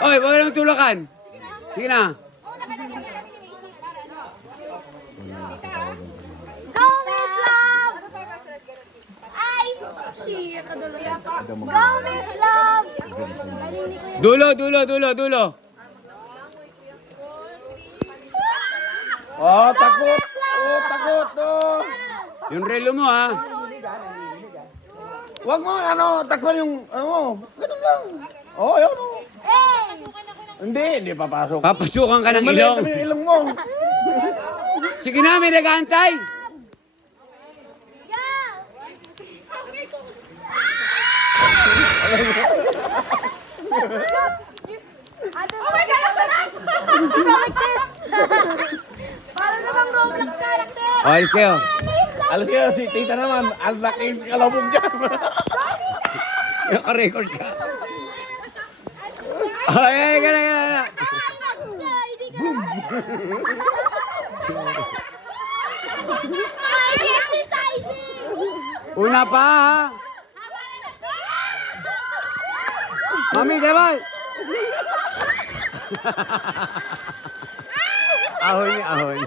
Oy, huwag nang tulakan. Sige na. Go, Miss Love! Ay! Shit, kaduluyan ka. Go, Miss Love! Dulo, dulo, dulo, dulo. Oh, takot. Oh, takot. Oh. Yung relo mo, ha? Wag mo, takpan yung, ganun lang. Oh, ayun, oh. Hey! Hindi papasok. Papasukan ka ng Maliit ilong. naman yung ilong mo. Sige na, may nag-aantay. Yeah! Oh my God, ito na! Like this! Parang namang Roblox character! O, alis kayo. Alas kayo, si tita naman, ang laking kalabog dyan. Naka-record ka. Ay, gana. Ay, exercising! Una pa, ha? Mami, Deval! Ahoy ni ahoy.